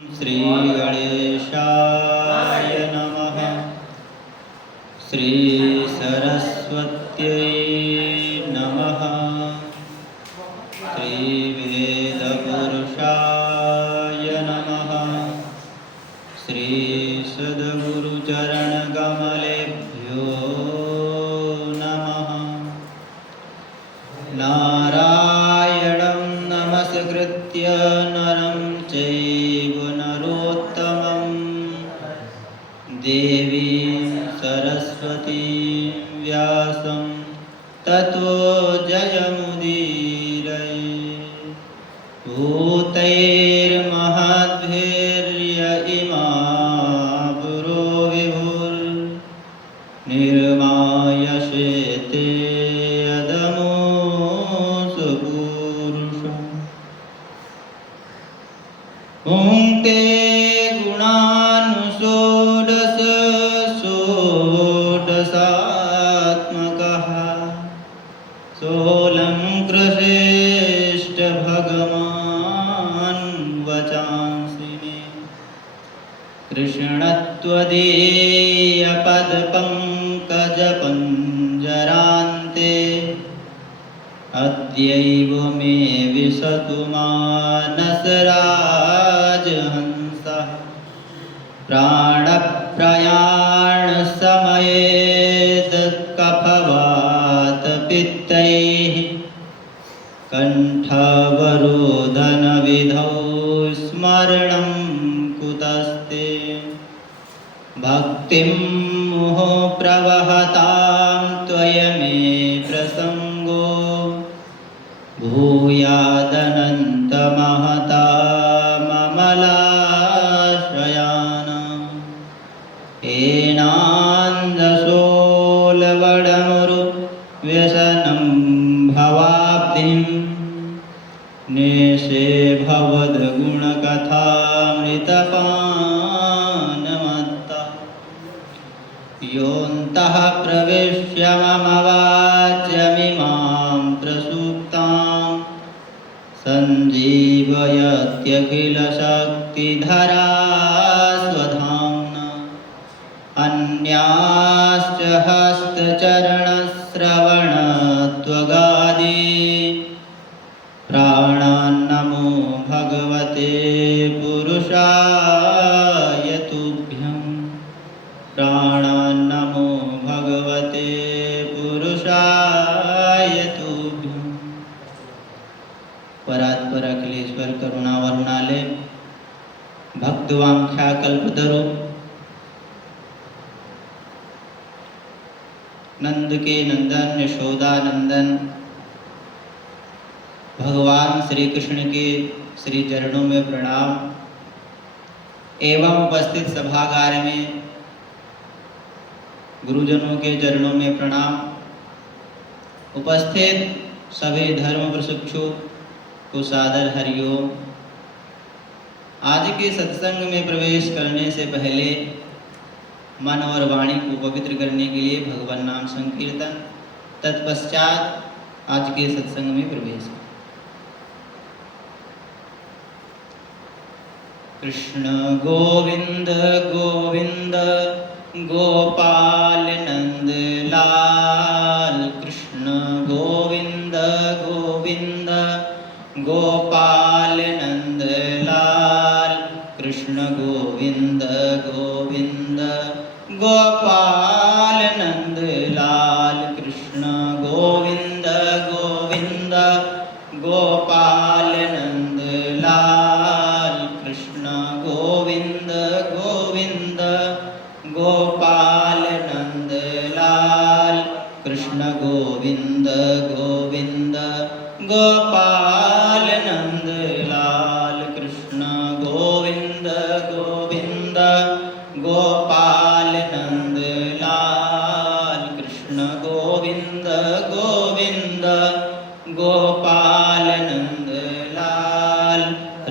श्री गणेशाय नमः। श्री सरस्वत्यै नमः। श्री वेदपुरुषाय नमः। श्री सद्गुरुचरणकमलेभ्यो नमः। नारायणं नमस्कृत्य नरं चैव नरोत्तमं देवीं सरस्वतीं व्यासं ततो जयमुदीरये। भूतैर्महद्भिर्य इमा पुरो विभुर्निर्मायशेते भुङ्क्ते गुणानुषोडश षोडशात्मकः सोऽलङ्कृशेष्ठ भगवान् वचांसि मे। कृष्णत्वदीयपदपङ्कजपञ्जरान्ते अद्यैव मे विशतु मानसराजहंसः। प्राणप्रयाणसमये कफवातपित्तैः कण्ठवरोधनविधौ स्मरणं कुतस्ते। भक्तिं मुहो प्रवहतां त्वयमे प्रसङ्गो भूयादनन्तमहता ममलाश्रयाणाम्। एनान्दसोलवडमुरुव्यसनं भवाब्धिं नेशे भवद्गुणकथामृतपानमत्तः। योऽन्तः प्रविश्य मम वाच्यमिमां प्रसुप्तां सञ्जीवयत्यखिलशक्तिधरा स्वधाम्ना। अन्याश्च हस्तचरणश्रवणत्वगादि प्राणान्नमो भगवते पुरुषाय तुभ्यं। प्राणान्नमो भगवते पुरुषाय तुभ्यं। परात्पर अखिलेश्वर करुणा वरुणालय भक्तवांख्या कल्पतरु नंद के नंदन यशोदानंदन भगवान श्री कृष्ण के श्री चरणों में प्रणाम एवं उपस्थित सभागार में गुरुजनों के चरणों में प्रणाम। उपस्थित सभी धर्म प्रशिक्षु को सादर हरिओम। आज के सत्संग में प्रवेश करने से पहले मन और वाणी को पवित्र करने के लिए भगवान नाम संकीर्तन, तत्पश्चात आज के सत्संग में प्रवेश। कृष्ण गोविंद गोविंद गोपाल नंद लाल। कृष्ण गोविंद गोविंद गोपाल नंद लाल। कृष्ण गोविंद गोविंद गोपाल नंद लाल। कृष्ण गोविंद गोविंद गोपाल नंद लाल। कृष्ण गोविंद गोविंद गोपाल नंद लाल। कृष्ण गोविंद गोविंद गोपाल नंद लाल। कृष्ण गोविंद गोविंद गोपाल नंद लाल। कृष्ण गोविंद गोविंद गोपाल नंद लाल।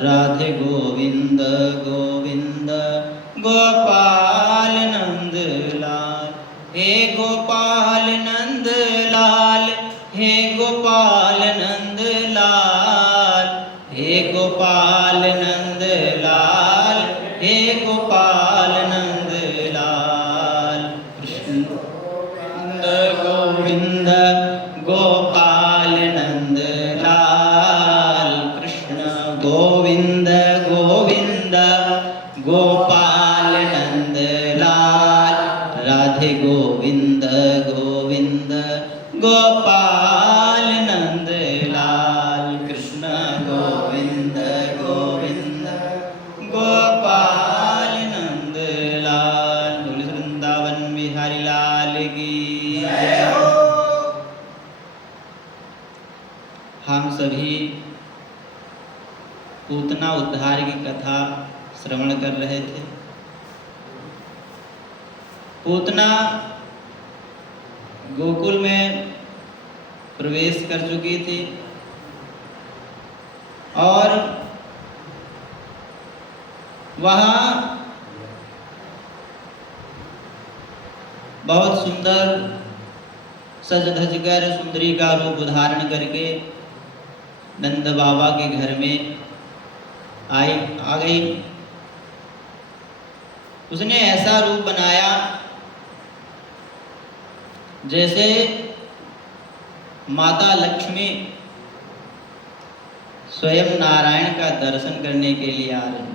राधे गोविंद गोविंद गोपाल नंद लाल। हे गोपाल नंद लाल। हे गोपाल नंद लाल। हे गोपाल नंद लाल। हे गोपाल नंद लाल। कृष्ण गोविंद गोपाल नंद लाल। कृष्ण गोविंद गोविंद गोपाल नंद लाल। राधे गोविंद गोविंद गोपाल नंद लाल। कृष्ण गोविंद गोविंद गोपाल नंद लाल। बोले वृंदावन बिहारी लाल की जय हो। हम सभी पूतना उद्धार की कथा श्रवण कर रहे थे। पूतना गोकुल में प्रवेश कर चुकी थी और वहाँ बहुत सुंदर सज धज कर सुंदरी का रूप धारण करके नंद बाबा के घर में आ गई। उसने ऐसा रूप बनाया जैसे माता लक्ष्मी स्वयं नारायण का दर्शन करने के लिए आ रही।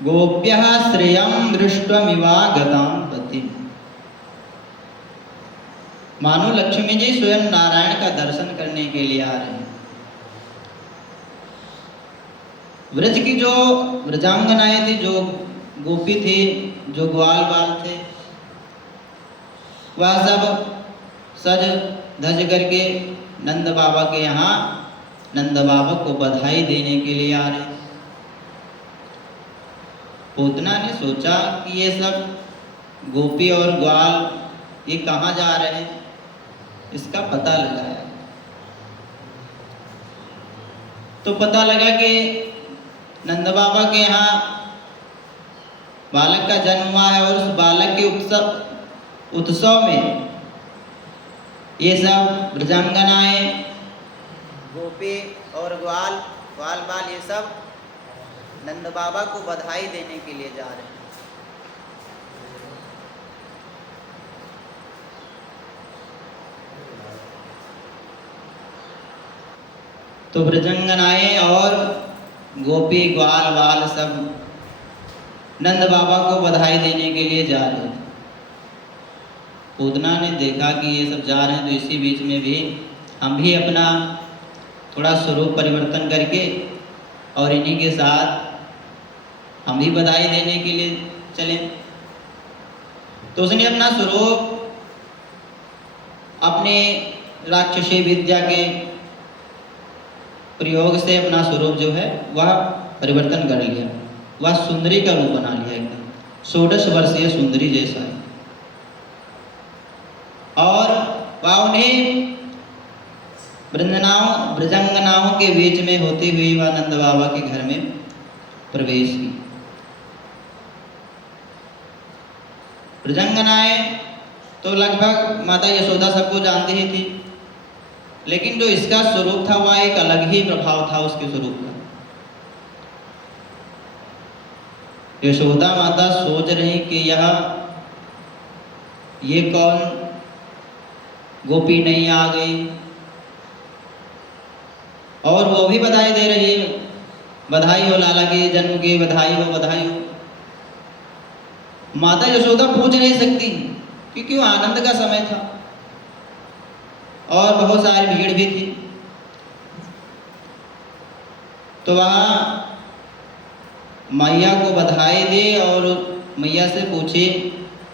गोप्यः श्रियं दृष्ट्वमिवागतां पतिं। मानो लक्ष्मी जी स्वयं नारायण का दर्शन करने के लिए आ रहे हैं। व्रज की जो व्रजांगनाएं थी, जो गोपी थी, जो ग्वाल बाल थे, वह सब सज धज करके नंद बाबा के यहाँ नंद बाबा को बधाई देने के लिए आ रहे। पूतना ने सोचा कि ये सब गोपी और ग्वाल ये कहाँ जा रहे हैं, इसका पता लगाया। तो पता लगा कि नंद बाबा के यहाँ बालक का जन्म हुआ है और उस बालक के उत्सव में ये सब ब्रजांगनाएं, गोपी और ग्वाल बाल ये सब नंद बाबा को बधाई देने के लिए जा रहे हैं। तो ब्रजांगनाएं और गोपी ग्वाल बाल सब नंद बाबा को बधाई देने के लिए जा रहे थे। पूतना ने देखा कि ये सब जा रहे हैं, तो इसी बीच में भी हम भी अपना थोड़ा स्वरूप परिवर्तन करके और इन्हीं के साथ हम भी बधाई देने के लिए चले। तो उसने अपना स्वरूप अपने राक्षसी विद्या के प्रयोग से अपना स्वरूप जो है वह परिवर्तन कर लिया। वह सुंदरी का रूप बना लिया, एकदम 16 वर्षीय सुंदरी जैसा है। और वह उन्हें ब्रजांगनाओं के बीच में होते हुए वह नंद बाबा के घर में प्रवेश की। ब्रजांगनाएं तो लगभग माता यशोदा सबको जानती ही थी, लेकिन जो इसका स्वरूप था वह एक अलग ही प्रभाव था उसके स्वरूप का। यशोदा माता सोच रही कि ये कौन गोपी नहीं आ गई, और वो भी बधाई दे रही है, बधाई हो लाला के जन्म की, बधाई हो बधाई हो। माता यशोदा पूछ नहीं सकती क्योंकि वो आनंद का समय था और बहुत सारी भीड़ भी थी। तो वहाँ मैया को बधाई दे और मैया से पूछे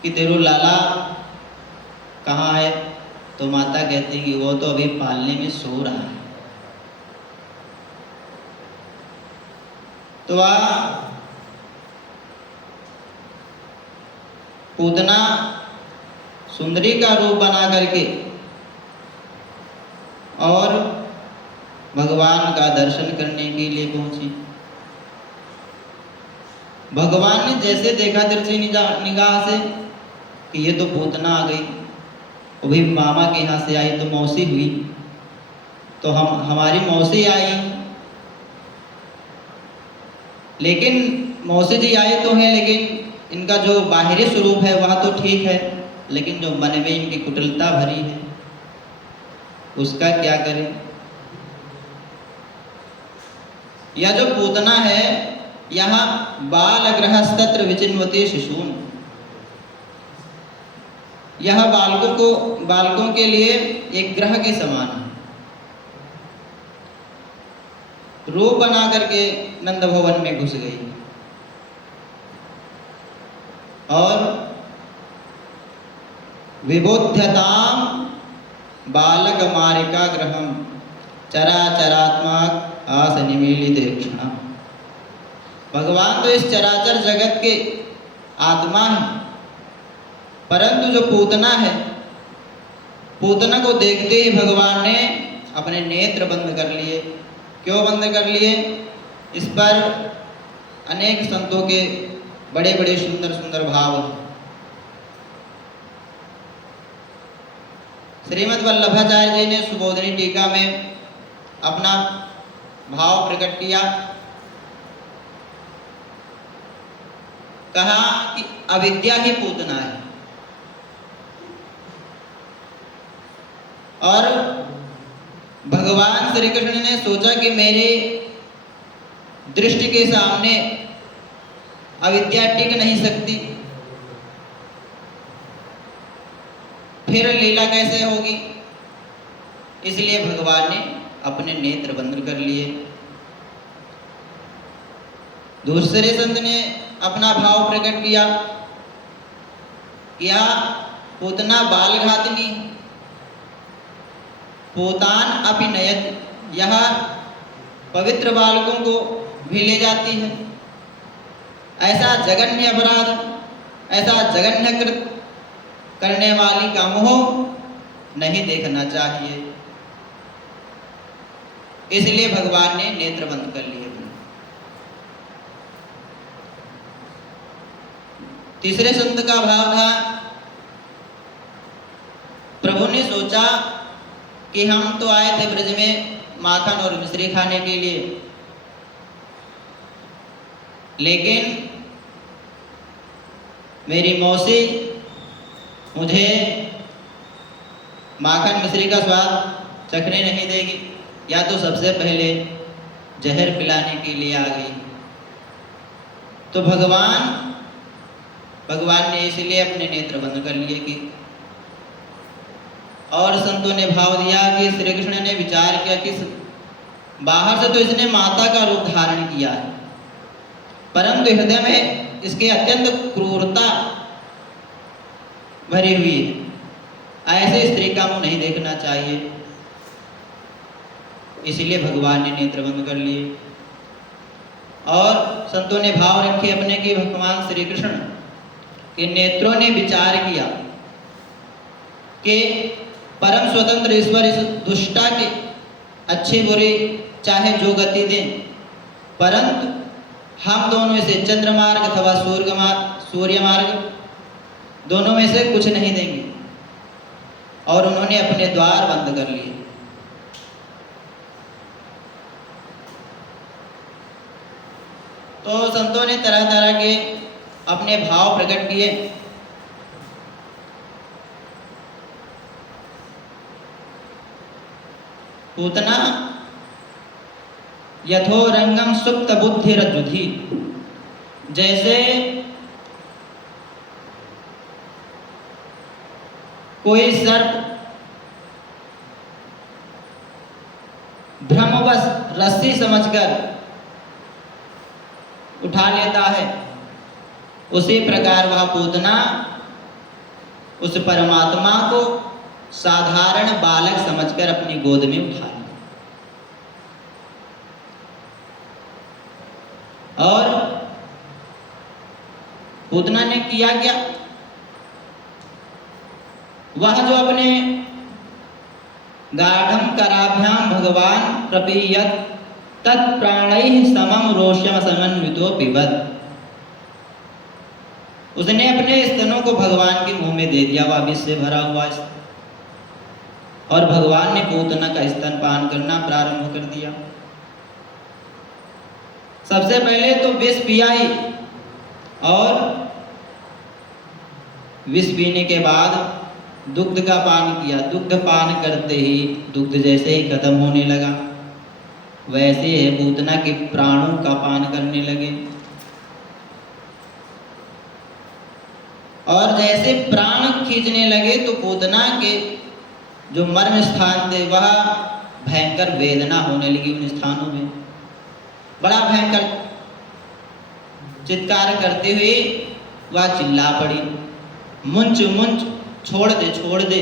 कि तेरो लाला कहाँ है। तो माता कहती कि वो तो अभी पालने में सो रहा है। तो वह पूतना सुंदरी का रूप बना करके और भगवान का दर्शन करने के लिए पहुंची। भगवान ने जैसे देखा तिरछी निगाह से कि ये तो पूतना आ गई, वो भी मामा के यहाँ से आई तो मौसी हुई, तो तो हमारी मौसी आई, लेकिन मौसी जी आए तो हैं, लेकिन इनका जो बाहरी स्वरूप है वह तो ठीक है, लेकिन जो मन में इनकी कुटिलता भरी है उसका क्या करें। यह जो पूतना है यहाँ बाल गृहस्तत्र विचिन्वते शिशून, यह बालकों के लिए एक ग्रह के समान है। रूप बना करके नंद भवन में घुस गई और विबोध्यताम बालक मारिका ग्रहम चराचरात्मक आस निमीलित क्षण। भगवान तो इस चराचर जगत के आत्मा है, परंतु जो पूतना है, पूतना को देखते ही भगवान ने अपने नेत्र बंद कर लिए। क्यों बंद कर लिए? इस पर अनेक संतों के बड़े बड़े सुंदर सुंदर भाव हैं। श्रीमद् वल्लभाचार्य जी ने सुबोधनी टीका में अपना भाव प्रकट किया, कहा कि अविद्या ही पूतना है और भगवान श्री कृष्ण ने सोचा कि मेरे दृष्टि के सामने अविद्या टिक नहीं सकती, फिर लीला कैसे होगी। इसलिए भगवान ने अपने नेत्र बंद कर लिए। दूसरे संत ने अपना भाव प्रकट किया, क्या पूतना बाल घातनी पूतान अपिनयत, यह पवित्र बालकों को भी ले जाती है। ऐसा जघन्य अपराध, ऐसा जघन्य कृत करने वाली का मुँह नहीं देखना चाहिए। इसलिए भगवान ने नेत्र बंद कर लिए। तीसरे संत का भाव था, प्रभु ने सोचा कि हम तो आए थे ब्रज में माखन और मिश्री खाने के लिए, लेकिन मेरी मौसी मुझे माखन मिश्री का स्वाद चखने नहीं देगी, या तो सबसे पहले जहर पिलाने के लिए आ गई। तो भगवान ने इसलिए अपने नेत्र बंद कर लिए कि, और संतों ने भाव दिया कि श्री कृष्ण ने विचार किया कि बाहर से तो इसने माता का रूप धारण किया है, परंतु हृदय में इसके अत्यंत क्रूरता भरी हुई है। ऐसे स्त्री का मुंह नहीं देखना चाहिए। इसलिए भगवान ने नेत्र बंद कर लिए और संतों ने भाव रखे अपने कि भगवान श्री कृष्ण के नेत्रों ने विचार किया कि परम स्वतंत्र ईश्वर इस दुष्टा के अच्छी बुरी चाहे जो गति दें, परंतु हम दोनों से चंद्र मार्ग अथवा सूर्य मार्ग दोनों में से कुछ नहीं देंगे। और उन्होंने अपने द्वार बंद कर लिए। तो संतों ने तरह तरह के अपने भाव प्रकट किए। पूतना यथोरंगम सुप्त बुद्धि रजुधि, जैसे कोई सर्प भ्रमवश रस्सी समझकर उठा लेता है, उसी प्रकार वह पूतना उस परमात्मा को साधारण बालक समझकर अपनी गोद में उठा लिया। और पूतना ने किया क्या? वह जो अपने गाढ़म कराभ्याम भगवान प्रपीयत तत्प्राणैः समम रोषम समन्वितो पिबत, उसने अपने स्तनों को भगवान के मुंह में दे दिया। वह विष से भरा हुआ और भगवान ने पूतना का स्तनपान करना प्रारंभ कर दिया। सबसे पहले तो विष पिया ही, और विष पीने के बाद दुग्ध का पान किया। दुग्ध पान करते ही दुग्ध जैसे ही खत्म होने लगा, वैसे ही पूतना के प्राणों का पान करने लगे। और जैसे प्राण खींचने लगे तो पूतना के जो मर्म स्थान थे वह भयंकर वेदना होने लगी। उन स्थानों में बड़ा भयंकर चित्कार करते हुए वह चिल्ला पड़ी, मुंच मुंच छोड़ दे छोड़ दे।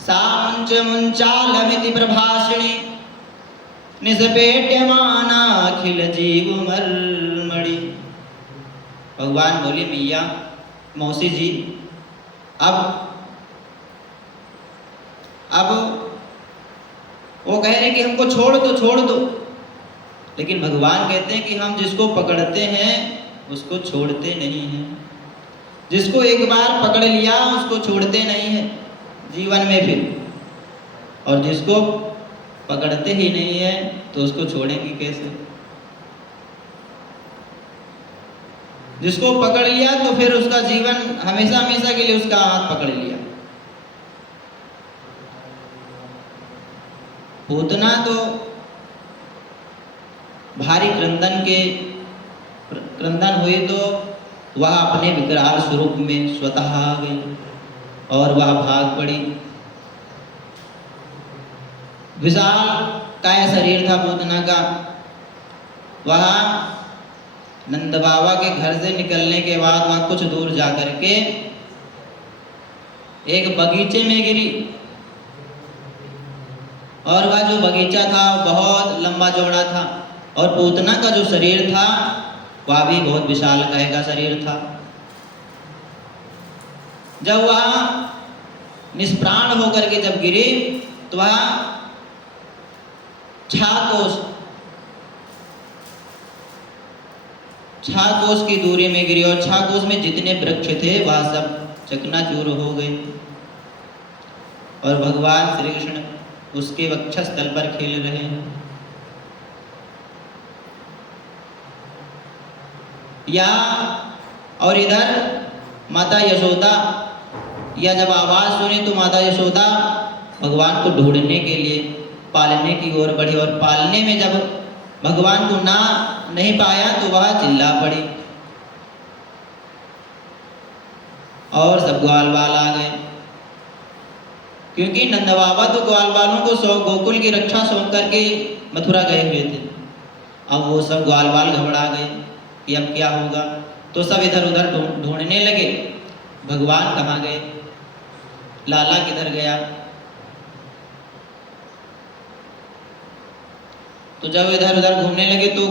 सा मुंच मुंचालमिति प्रभाषिणी निष्पेट्यमाना अखिल जीव मर्मणि। भगवान बोले, मैया मौसी जी, अब वो कह रहे कि हमको छोड़ दो, लेकिन भगवान कहते हैं कि हम जिसको पकड़ते हैं उसको छोड़ते नहीं हैं। जिसको एक बार पकड़ लिया उसको छोड़ते नहीं हैं जीवन में फिर, और जिसको पकड़ते ही नहीं है तो उसको छोड़ेंगे कैसे। जिसको पकड़ लिया तो फिर उसका जीवन हमेशा हमेशा के लिए उसका हाथ पकड़ लिया। पूतना तो भारी क्रंदन हुई तो वह अपने विकराल स्वरूप में स्वतः आ गई और वह भाग पड़ी। विशाल काय शरीर था पूतना का। वह नंद बाबा के घर से निकलने के बाद वह कुछ दूर जा करके एक बगीचे में गिरी, और वह जो बगीचा था बहुत लंबा चौड़ा था, और पूतना का जो शरीर था वह भी बहुत विशाल काय का शरीर था। जब वह निष्प्राण होकर के जब गिरी तो वह 6 कोस की दूरी में गिरी, और 6 कोस में जितने वृक्ष थे वह सब चकनाचूर हो गए, और भगवान श्री कृष्ण उसके वक्षस्थल पर खेल रहे हैं। या और इधर माता यशोदा या जब आवाज सुनी तो माता यशोदा भगवान को ढूंढने के लिए पालने की ओर बढ़ी, और पालने में जब भगवान को नहीं पाया तो वह चिल्ला पड़ी, और सब ग्वाल बाल आ गए। क्योंकि नंद बाबा तो ग्वाल बालों को गोकुल की रक्षा सौंप करके मथुरा गए हुए थे। अब वो सब ग्वाल बाल घबरा गए कि अब क्या होगा, तो सब इधर उधर ढूंढने लगे भगवान कहाँ गए, लाला किधर गया। तो जब इधर उधर घूमने लगे तो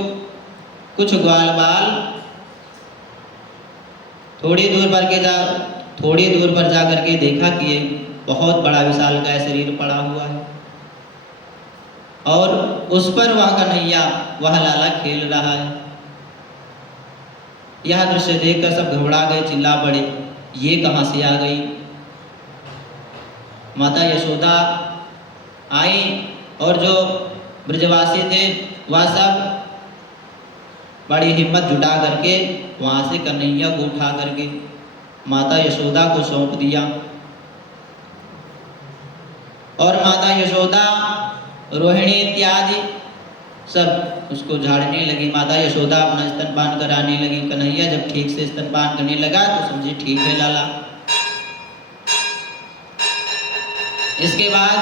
कुछ ग्वाल बाल थोड़ी दूर पर जा करके देखा कि ये बहुत बड़ा विशाल का शरीर पड़ा हुआ है, और उस पर वह कन्हैया वह लाला खेल रहा है। यह दृश्य देखकर सब घबरा गए, चिल्ला पड़े, ये कहाँ से आ गई। माता यशोदा आई, और जो ब्रजवासी थे वह सब बड़ी हिम्मत जुटा करके वहाँ से कन्हैया को उठा करके माता यशोदा को सौंप दिया, और माता यशोदा रोहिणी इत्यादि सब उसको झाड़ने लगी। माता यशोदा अपना स्तनपान कराने लगी। कन्हैया जब ठीक से स्तनपान करने लगा तो समझे ठीक है लाला। इसके बाद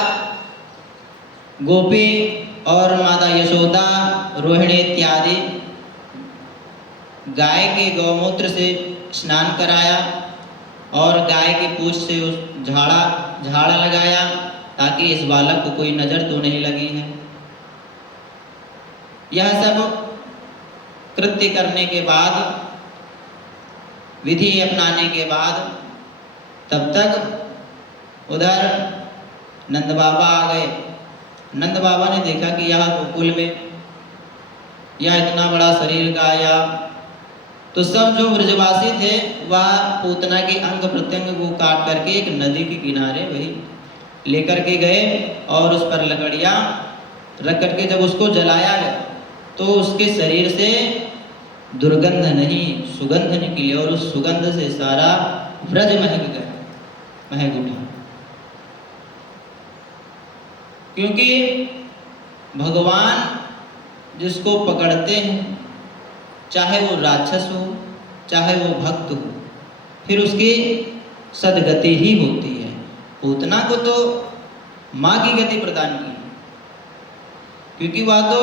गोपी और माता यशोदा रोहिणी इत्यादि गाय के गौमूत्र से स्नान कराया, और गाय की पूंछ से उस झाड़ा लगाया, ताकि इस बालक को कोई नजर तो नहीं लगी है। यह सब कृत्य करने के बाद, विधि अपनाने के बाद, तब तक उधर नंद बाबा आ गए। नंद बाबा ने देखा कि यह गोकुल में यह इतना बड़ा शरीर का आया, तो सब जो ब्रजवासी थे वह पूतना के अंग प्रत्यंग को काट करके एक नदी के किनारे वही लेकर के गए और उस पर लकड़ियाँ रख करके जब उसको जलाया गया तो उसके शरीर से दुर्गंध नहीं सुगंध निकली और उस सुगंध से सारा व्रज महक गया, महक उठा। क्योंकि भगवान जिसको पकड़ते हैं, चाहे वो राक्षस हो चाहे वो भक्त हो, फिर उसकी सदगति ही होती है। पूतना को तो माँ की गति प्रदान की, क्योंकि वह तो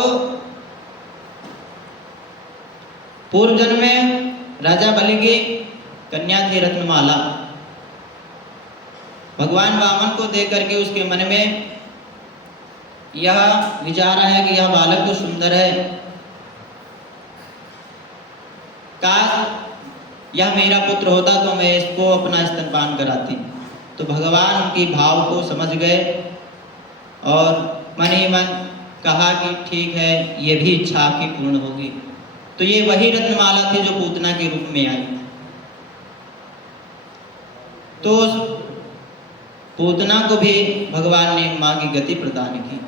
पूर्व जन्म में राजा बलि की कन्या थी रत्नमाला। भगवान वामन को देख करके उसके मन में यह विचार आया कि यह बालक तो सुंदर है, काश यह मेरा पुत्र होता तो मैं इसको अपना स्तनपान कराती। तो भगवान उनकी भाव को समझ गए और मन ही मन कहा कि ठीक है, ये भी इच्छा आपकी पूर्ण होगी। तो ये वही रत्नमाला थी जो पूतना के रूप में आई। तो पूतना को भी भगवान ने माँ की गति प्रदान की।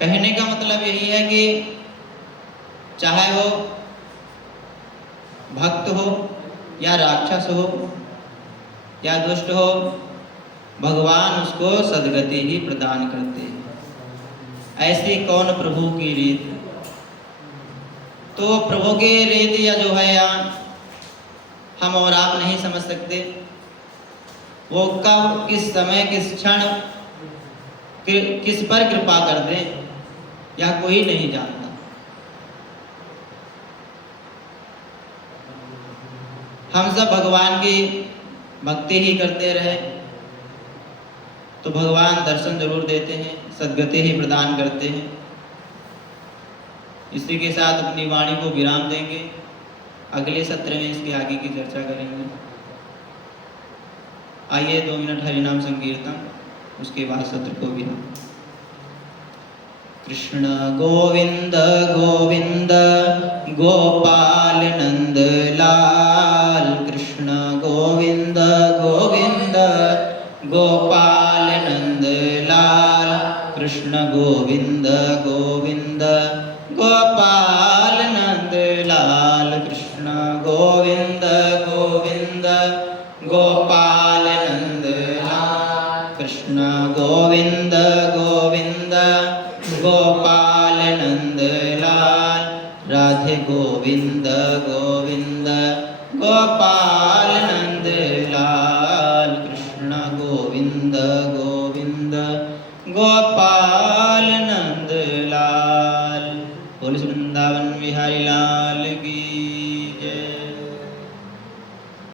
कहने का मतलब यही है कि चाहे वो भक्त हो या राक्षस हो या दुष्ट हो, भगवान उसको सद्गति ही प्रदान करते हैं। ऐसी कौन प्रभु की रीत। तो प्रभु की रीत या जो है यहाँ हम और आप नहीं समझ सकते। वो कब किस समय किस क्षण किस पर कृपा कर दे यह कोई नहीं जानता। हम सब भगवान की भक्ति ही करते रहे तो भगवान दर्शन जरूर देते हैं, सद्गति ही प्रदान करते हैं। इसी के साथ अपनी वाणी को विराम देंगे। अगले सत्र में इसके आगे की चर्चा करेंगे। आइए 2 मिनट हरिनाम संकीर्तन, उसके बाद सत्र को विराम। कृष्ण गोविंद गोविंद गोपाल नंद लाल, कृष्ण गोविंद गोविंद गोपाल नंद लाल, कृष्ण गोविंद गोविंद गोपाल नंद लाल, कृष्ण गोविंद गोविंद गोपाल नंद लाल, कृष्ण गोविंद गोविंद गोपाल नंद लाल, राधे गोविंद गोविंद गोपाल नंद लाल, कृष्ण गोविंद गोविंद गोपाल नंद लाल। बोल वृंदावन बिहारी लाल की जय।